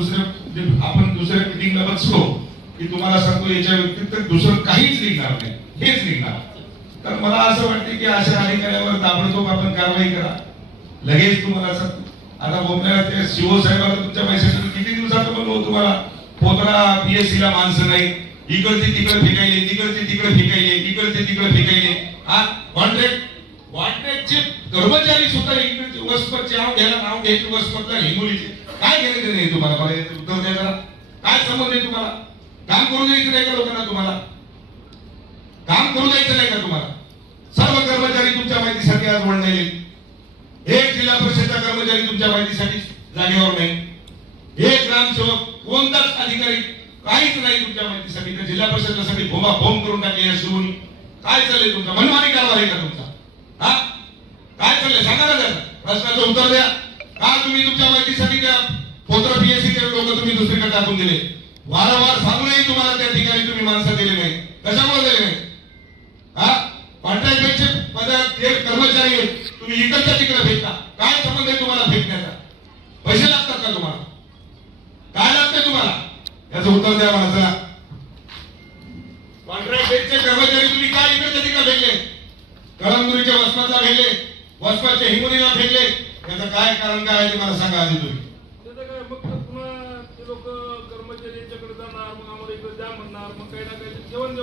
आपण दुसऱ्या मीटिंगला बसलो की तुम्हाला सांगतो याच्या व्यतिरिक्त दुसरं काहीच निघणार नाही, हेच निघणार. तर मला असं वाटतं की अशा अधिकाऱ्यावर ताबडतोब आपण कारवाई करा. लगेच तुम्हाला सांगतो आता बोलणाऱ्या ते सीओ साहेबाला तुमच्या पैशासाठी किती दिवसाचं बोललो तुम्हाला, पोतरा पीएससी ला माणसं नाही, इकडचे तिकडे फेकायले, तिकडचे तिकडे फेकायले, इकडचे तिकडे फेकायले. हा कॉन्ट्रॅक्टचे कर्मचारी सुद्धा इकडचे वसपतचे नाव घ्यायचे वसपतला हिंगोलीचे काय केलं नाही तुम्हाला, मला उत्तर द्या जरा. काय संबंध आहे तुम्हाला? काम करू द्यायचं नाही का लोकांना? तुम्हाला काम करू द्यायचं नाही का तुम्हाला? सर्व कर्मचारी तुमच्या माहितीसाठी आज वळलेले, एक जिल्हा परिषदचा कर्मचारी तुमच्या माहितीसाठी जागेवर नाही, एक ग्रामसेवक कोणताच अधिकारी काहीच नाही तुमच्या माहितीसाठी. त्या जिल्हा परिषदेसाठी भोमा भोम करून टाकले या सुरूनी. काय चाललंय तुमचा? मनमानी कारभार आहे का तुमचा? हा काय चाललंय सांगा ना जरा, प्रश्नाचं उत्तर द्या. का तुम्ही तुमच्या माहितीसाठी त्या पोत्र पीएससीचे लोक तुम्ही दुसरीकडे टाकून दिले? वारंवार सांगूनही तुम्हाला त्या ठिकाणी तुम्ही माणसं दिले नाही, कशामुळे दिले नाही? हा कॉन्ट्रॅक्ट बेसचे कर्मचारी तुम्ही इकडच्या तिकडे फेकता. काय संबंध आहे तुम्हाला फेकण्याचा? पैसे लागतात का तुम्हाला? काय लागते तुम्हाला? याचं उत्तर द्या मला चला. कॉन्ट्रॅक्ट बेसचे कर्मचारी तुम्ही काय इकडच्या तिकडे फेकले? कळमनुरीच्या वसमतला फेकले, वसमतच्या हिंगोलीला फेकले, याचं काय कारण काय आहे ते मला सांगा आधी तुम्ही.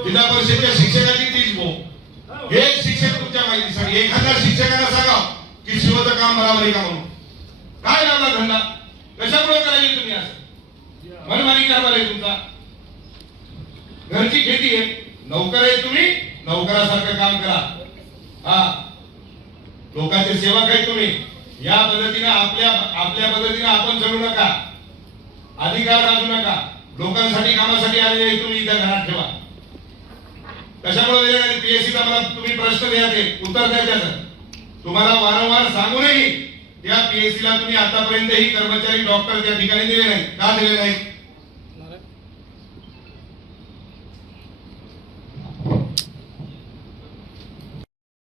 जिल्हा परिषदेच्या शिक्षकाची तीच भो एक शिक्षक तुमच्या माहितीसाठी एखाद्या शिक्षकाला सांगा की शिवचं काम बरोबर आहे का म्हणून. काय लावला धंदा? कशामुळे करायला तुम्ही असं? मनमानी कारभार आहे तुमचा. घरची खेती आहे, नोकर आहे तुम्ही, नोकरासारखं काम करा. हा लोकांचे सेवक आहे तुम्ही. या पद्धतीने आपल्या पद्धतीने आपण चलू नका, अधिकार गाजू नका. लोकांसाठी कामासाठी आलेले तुम्ही इथं घरात ठेवा. कशामुळे पीएससीचा मला तुम्ही प्रश्न द्या, ते उत्तर द्या त्याचं. तुम्हाला वारंवार सांगूनही त्या पीएससीला तुम्ही आतापर्यंतही कर्मचारी डॉक्टर त्या ठिकाणी दिले नाही. का दिले नाही?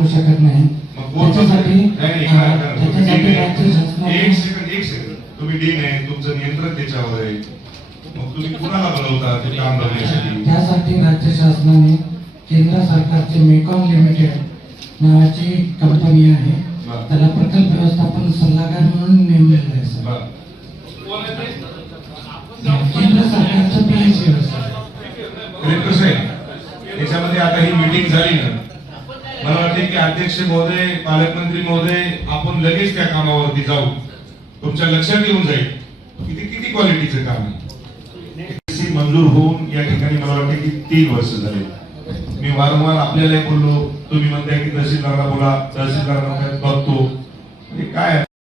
शकत नाही. एक सेकंड तुम्ही डी नाही, तुमचं नियंत्रण त्याच्यावर आहे. मग तुम्ही कुणाला बोलवता ते काम करण्यासाठी? त्यासाठी राज्य शासनाने केंद्र सरकारचे मेकॉन लिमिटेड नावाची कंपनी आहे, त्याला प्रकल्प व्यवस्थापन सल्लागार म्हणून नेमलेलं आहे सर. केंद्र सरकारचं पीएससी याच्यामध्ये आता ही मीटिंग झाली ना, मला वाटते की अध्यक्ष महोदय, पालकमंत्री महोदय, आपण लगेच त्या कामावरती जाऊ. तुमच्या लक्षात येऊन जाईल किती क्वालिटीचं काम आहे. मंजूर होऊन या ठिकाणी मला वाटते की 3 वर्ष झाले. मी वारंवार आपल्याला बोललो, तुम्ही म्हणताय की तहसीलदाराला बोला, तहसीलदाराला